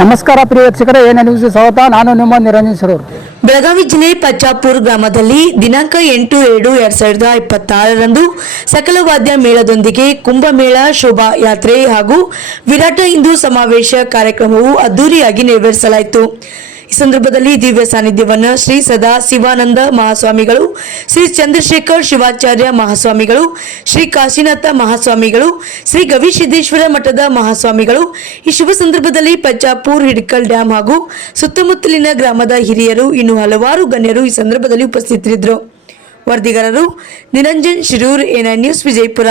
ನಮಸ್ಕಾರ ಪ್ರಿಯ ವೀಕ್ಷಕರೇ, A N news ಸ್ವಾಗತ. ನಾನು ನಿಮ್ಮ ನಿರಂಜನ್ ಸರೂರ್. ಬೆಳಗಾವಿ ಜಿಲ್ಲೆ ಪಚ್ಚಾಪುರ ಗ್ರಾಮದಲ್ಲಿ ದಿನಾಂಕ 8/7/2026ರಂದು ಸಕಲ ವಾದ್ಯ ಮೇಳದೊಂದಿಗೆ ಕುಂಭಮೇಳ ಶೋಭಾ ಯಾತ್ರೆ ಹಾಗೂ ವಿರಾಟ ಹಿಂದೂ ಸಮಾವೇಶ ಕಾರ್ಯಕ್ರಮವು ಅದ್ದೂರಿಯಾಗಿ ನೆರವೇರಿಸಲಾಯಿತು. ಈ ಸಂದರ್ಭದಲ್ಲಿ ದಿವ್ಯ ಸಾನ್ನಿಧ್ಯವನ್ನು ಶ್ರೀ ಸದಾ ಶಿವಾನಂದ ಮಹಾಸ್ವಾಮಿಗಳು, ಶ್ರೀ ಚಂದ್ರಶೇಖರ್ ಶಿವಾಚಾರ್ಯ ಮಹಾಸ್ವಾಮಿಗಳು, ಶ್ರೀ ಕಾಶಿನಾಥ ಮಹಾಸ್ವಾಮಿಗಳು, ಶ್ರೀ ಗವಿಸಿದ್ದೇಶ್ವರ ಮಠದ ಮಹಾಸ್ವಾಮಿಗಳು ಈ ಶುಭ ಸಂದರ್ಭದಲ್ಲಿ ಪಚ್ಚಾಪುರ ಹಿಡಕಲ್ ಡ್ಯಾಂ ಹಾಗೂ ಸುತ್ತಮುತ್ತಲಿನ ಗ್ರಾಮದ ಹಿರಿಯರು ಇನ್ನು ಹಲವಾರು ಗಣ್ಯರು ಈ ಸಂದರ್ಭದಲ್ಲಿ ಉಪಸ್ಥಿತರಿದ್ದರು. ವರದಿಗಾರರು ನಿರಂಜನ್ ಶಿರೂರ್, ಎಎನ್ ನ್ಯೂಸ್, ವಿಜಯಪುರ.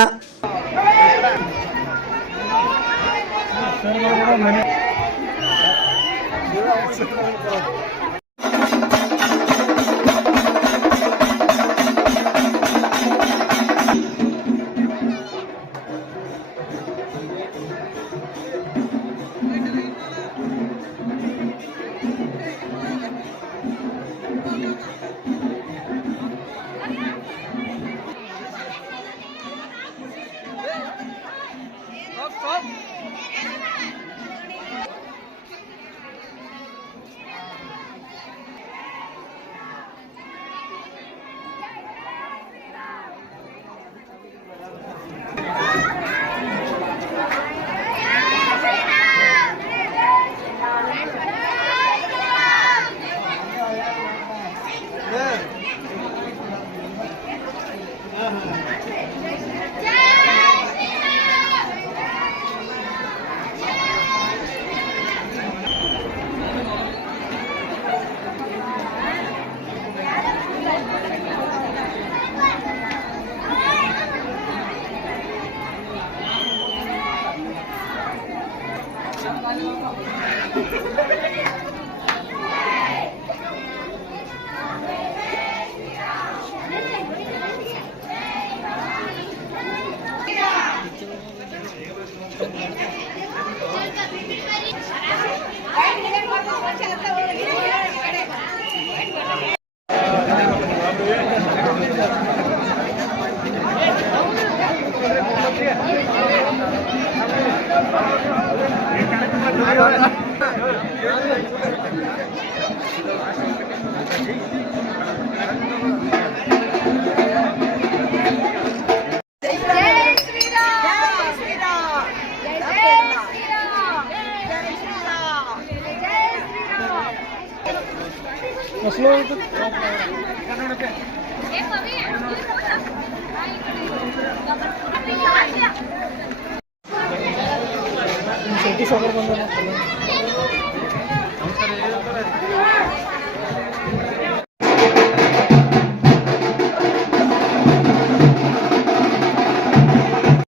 शेवटी सगळं बंद